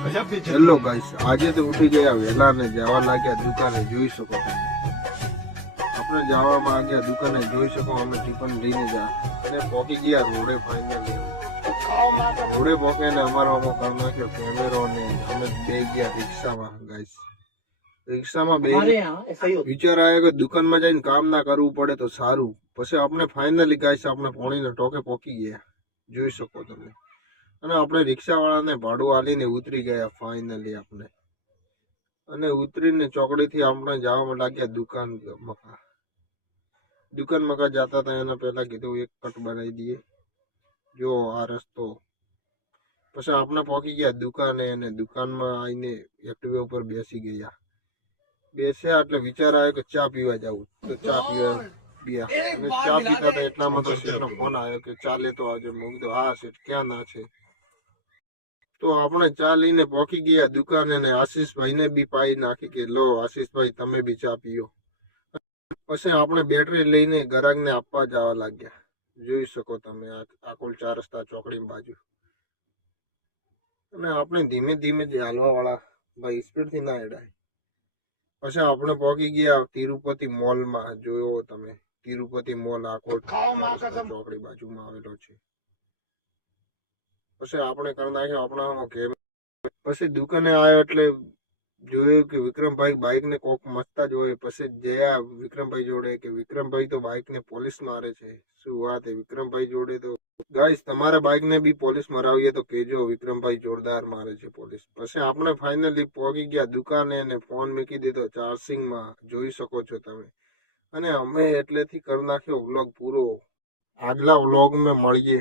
Hello guys, આજે તો ઉઠી ગયા વહેલા ને જવા લાગ્યા દુકાને. જોઈ શકો તમે, આપણે જવામાં આવ્યા દુકાને. જોઈ શકો અમે ટિફિન લઈને જા અને પહોંચી ગયા રોડે. ફાઇનલી રોડે પહોંચે ને અમારો કરી નાખ્યો કેમેરો ને અમે બે ગયા રિક્ષામાં. ગાઈસ રિક્ષામાં બે વિચાર આવ્યો કે દુકાનમાં જઈને કામ ના કરવું પડે તો સારું. પછી આપણે ફાઇનલી ગાઈસ આપણે પોણીને ટોકે પહોંચી ગયા. જોઈ શકો તમે. અને આપણે રિક્ષાવાળાને ભાડું આલીને ઉતરી ગયા ફાઇનલી આપણે. અને ઉતરીને ચોકડીથી આપણે જવા લાગ્યા દુકાન મકા. દુકાન મકા જતા હતા એના પહેલા કીધું એક કટ બનાવી દઈએ. જો આ રસ્તો. પછી આપણે પહોંચી ગયા દુકાને અને દુકાનમાં આવીને એક્ટિવા ઉપર બેસી ગયા. બેસ્યા એટલે વિચાર આવ્યો કે ચા પીવા જવું. તો ચા પીવા ગયા અને ચા પીતા હતા એટલામાં તો શેઠનો ફોન આવ્યો કે ચા લેતો આવજો. મેં કીધું હા શેઠ, ક્યાં ના છે. તો આપણે ચા લઈને પહોંચી ગયા દુકાને ને આશીષભાઈને બી પાઈ નાખી કે લો આશીષભાઈ તમે બી ચા પીઓ. પછી આપણે બેટરી લઈને ગ્રાહકને આપવા જવા લાગ્યા. જોઈ શકો તમે આકુલ 4 રસ્તા ચોકડી બાજુ. અને આપણે ધીમે ધીમે જે હાલવા વાળા ભાઈ સ્પીડથી ના એડાય. પછી આપણે પહોંચી ગયા તિરુપતિ મોલમાં. જોયો તમે તિરુપતિ મોલ આકોલ ચોકડી બાજુમાં આવેલો છે. પછી આપણે કરી નાખ્યો આપણા કેમ. પછી દુકાને આવ્યો એટલે જોયું કે વિક્રમભાઈ બાઇક ને કોક મસ્તા જ હોય. પછી જયા વિક્રમભાઈ જોડે કે વિક્રમભાઈ તો બાઇક ને પોલીસ મારે છે. શું વાત હે વિક્રમભાઈ જોડે. તો ગાઈસ તમારા બાઇક ને બી પોલીસ મરાવીએ તો કેજો, વિક્રમભાઈ જોરદાર મારે છે પોલીસ. પછી આપણે ફાઇનલી પહોંચી ગયા દુકાને અને ફોન મૂકી દીધો ચાર્જિંગમાં. જોઈ શકો છો તમે. અને અમે એટલેથી કરી નાખ્યો વ્લોગ પૂરો. આગલા વ્લોગ માં મળીએ.